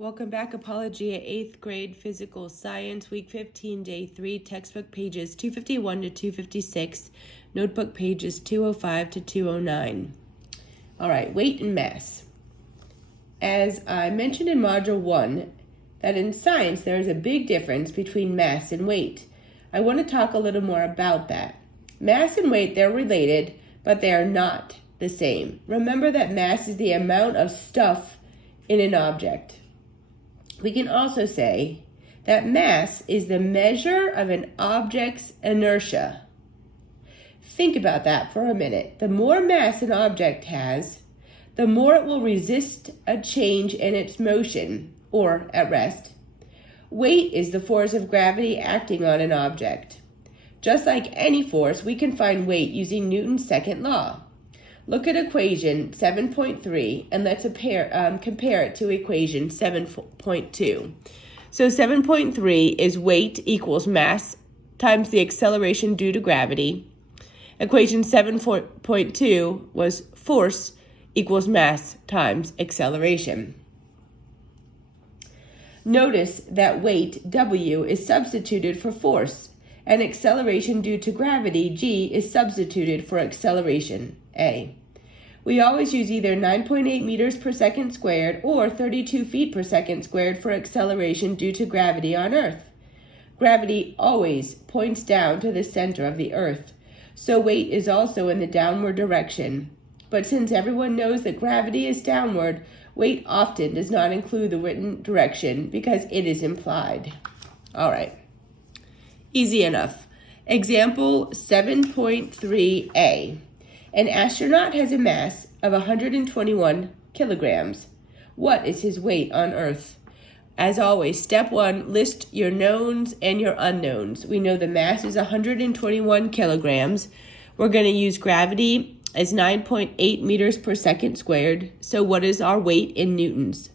Welcome back, Apologia, 8th grade physical science, week 15, day 3, textbook pages 251 to 256, notebook pages 205 to 209. All right, weight and mass. As I mentioned in module 1, that in science there is a big difference between mass and weight. I want to talk a little more about that. Mass and weight, they're related, but they are not the same. Remember that mass is the amount of stuff in an object. We can also say that mass is the measure of an object's inertia. Think about that for a minute. The more mass an object has, the more it will resist a change in its motion, or at rest. Weight is the force of gravity acting on an object. Just like any force, we can find weight using Newton's second law. Look at equation 7.3 and let's compare it to equation 7.2. So 7.3 is weight equals mass times the acceleration due to gravity. Equation 7.2 was force equals mass times acceleration. Notice that weight, W, is substituted for force, and acceleration due to gravity, G, is substituted for acceleration, A. We always use either 9.8 meters per second squared or 32 feet per second squared for acceleration due to gravity on Earth. Gravity always points down to the center of the Earth, so weight is also in the downward direction. But since everyone knows that gravity is downward, weight often does not include the written direction because it is implied. All right, easy enough. Example 7.3a. An astronaut has a mass of 121 kilograms. What is his weight on Earth? As always, step 1, list your knowns and your unknowns. We know the mass is 121 kilograms. We're going to use gravity as 9.8 meters per second squared. So what is our weight in newtons?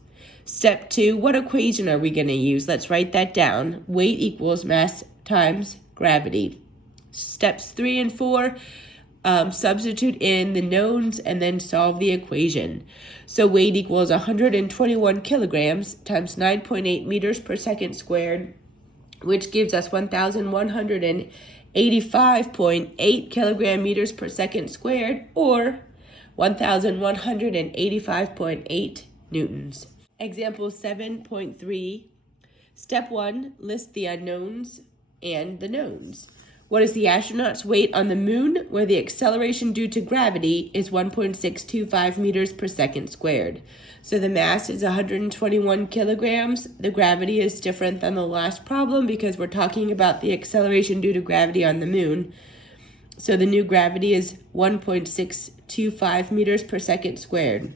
Step 2, what equation are we going to use? Let's write that down. Weight equals mass times gravity. Steps 3 and 4, substitute in the knowns and then solve the equation. So weight equals 121 kilograms times 9.8 meters per second squared, which gives us 1,185.8 kilogram meters per second squared, or 1,185.8 newtons. Example 7.3. Step 1, list the unknowns and the knowns. What is the astronaut's weight on the moon, where the acceleration due to gravity is 1.625 meters per second squared? So the mass is 121 kilograms. The gravity is different than the last problem because we're talking about the acceleration due to gravity on the moon. So the new gravity is 1.625 meters per second squared.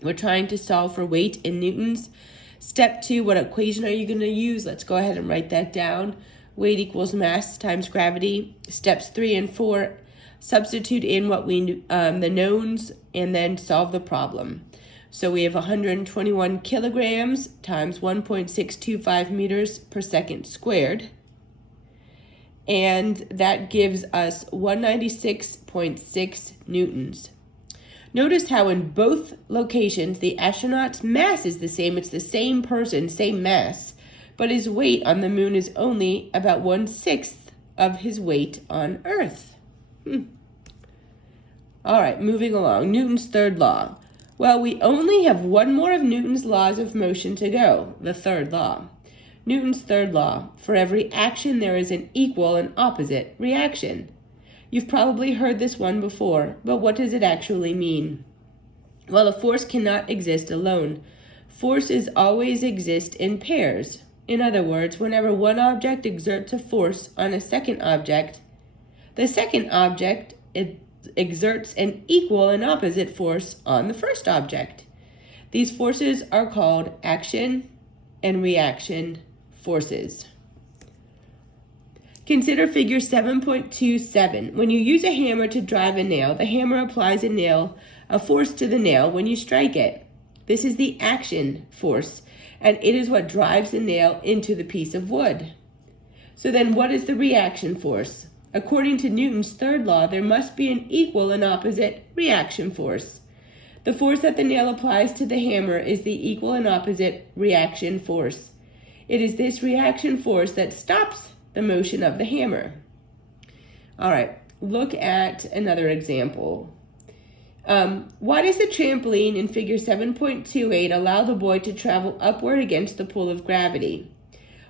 We're trying to solve for weight in newtons. Step 2, what equation are you going to use? Let's go ahead and write that down. Weight equals mass times gravity. Steps 3 and 4, substitute in what we the knowns and then solve the problem. So we have 121 kilograms times 1.625 meters per second squared. And that gives us 196.6 newtons. Notice how in both locations the astronaut's mass is the same. It's the same person, same mass. But his weight on the moon is only about 1/6 of his weight on Earth. All right, moving along. Newton's third law. Well, we only have one more of Newton's laws of motion to go, the third law. Newton's third law. For every action, there is an equal and opposite reaction. You've probably heard this one before, but what does it actually mean? Well, a force cannot exist alone. Forces always exist in pairs. In other words, whenever one object exerts a force on a second object, the second object exerts an equal and opposite force on the first object. These forces are called action and reaction forces. Consider figure 7.27. When you use a hammer to drive a nail, the hammer applies a force to the nail when you strike it. This is the action force, and it is what drives the nail into the piece of wood. So then what is the reaction force? According to Newton's third law, there must be an equal and opposite reaction force. The force that the nail applies to the hammer is the equal and opposite reaction force. It is this reaction force that stops the motion of the hammer. All right, look at another example. Why does the trampoline in figure 7.28 allow the boy to travel upward against the pull of gravity?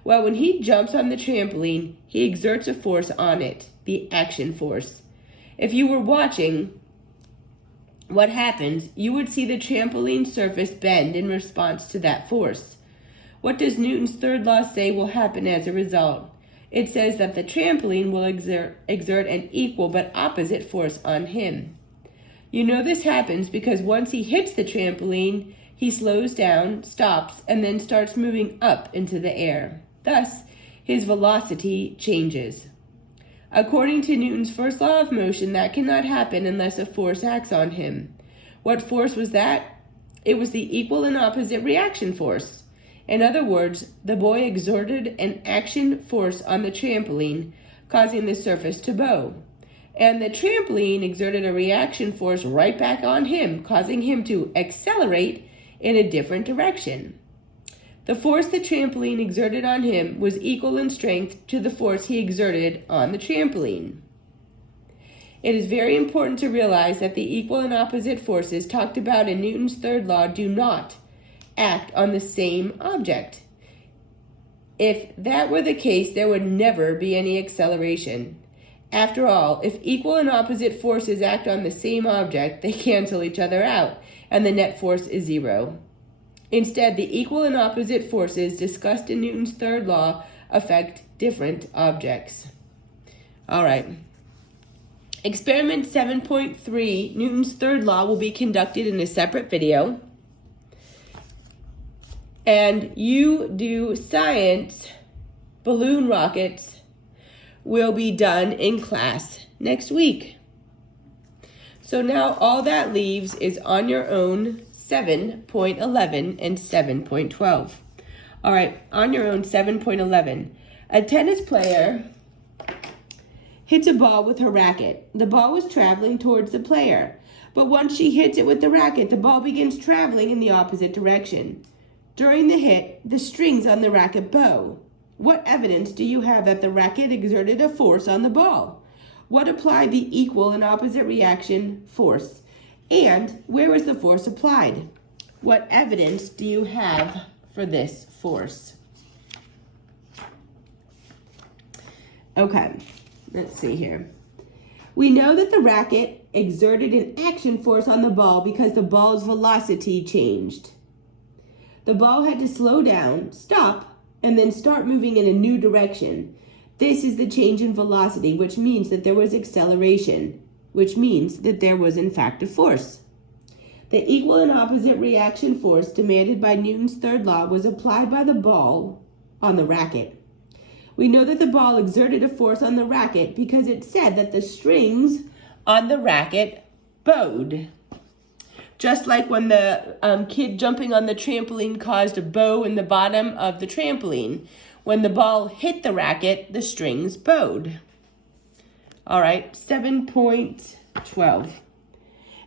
Well, when he jumps on the trampoline, he exerts a force on it, the action force. If you were watching what happens, you would see the trampoline surface bend in response to that force. What does Newton's third law say will happen as a result? It says that the trampoline will exert an equal but opposite force on him. You know this happens because once he hits the trampoline, he slows down, stops, and then starts moving up into the air. Thus, his velocity changes. According to Newton's first law of motion, that cannot happen unless a force acts on him. What force was that? It was the equal and opposite reaction force. In other words, the boy exerted an action force on the trampoline, causing the surface to bow. And the trampoline exerted a reaction force right back on him, causing him to accelerate in a different direction. The force the trampoline exerted on him was equal in strength to the force he exerted on the trampoline. It is very important to realize that the equal and opposite forces talked about in Newton's third law do not act on the same object. If that were the case, there would never be any acceleration. After all, if equal and opposite forces act on the same object, they cancel each other out, and the net force is zero. Instead, the equal and opposite forces discussed in Newton's third law affect different objects. All right. Experiment 7.3, Newton's third law, will be conducted in a separate video. And you do science, balloon rockets, will be done in class next week. So now all that leaves is on your own 7.11 and 7.12. All right, on your own 7.11. A tennis player hits a ball with her racket. The ball was traveling towards the player, but once she hits it with the racket, the ball begins traveling in the opposite direction. During the hit, the strings on the racket bow. What evidence do you have that the racket exerted a force on the ball? What applied the equal and opposite reaction force? And where was the force applied? What evidence do you have for this force? Okay, let's see here. We know that the racket exerted an action force on the ball because the ball's velocity changed. The ball had to slow down, stop, and then start moving in a new direction. This is the change in velocity, which means that there was acceleration, which means that there was in fact a force. The equal and opposite reaction force demanded by Newton's third law was applied by the ball on the racket. We know that the ball exerted a force on the racket because it said that the strings on the racket bowed. Just like when the kid jumping on the trampoline caused a bow in the bottom of the trampoline. When the ball hit the racket, the strings bowed. All right, 7.12.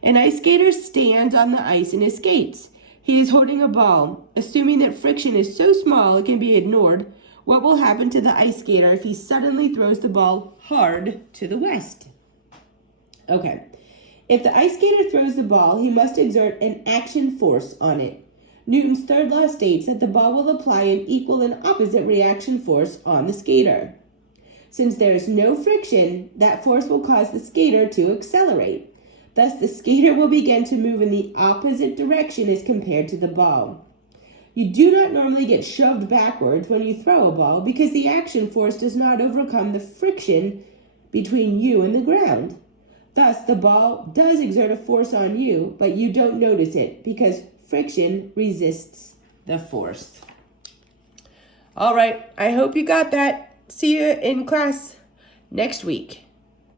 An ice skater stands on the ice in his skates. He is holding a ball. Assuming that friction is so small it can be ignored, what will happen to the ice skater if he suddenly throws the ball hard to the west? Okay. If the ice skater throws the ball, he must exert an action force on it. Newton's third law states that the ball will apply an equal and opposite reaction force on the skater. Since there is no friction, that force will cause the skater to accelerate. Thus, the skater will begin to move in the opposite direction as compared to the ball. You do not normally get shoved backwards when you throw a ball because the action force does not overcome the friction between you and the ground. Thus, the ball does exert a force on you, but you don't notice it because friction resists the force. All right, I hope you got that. See you in class next week.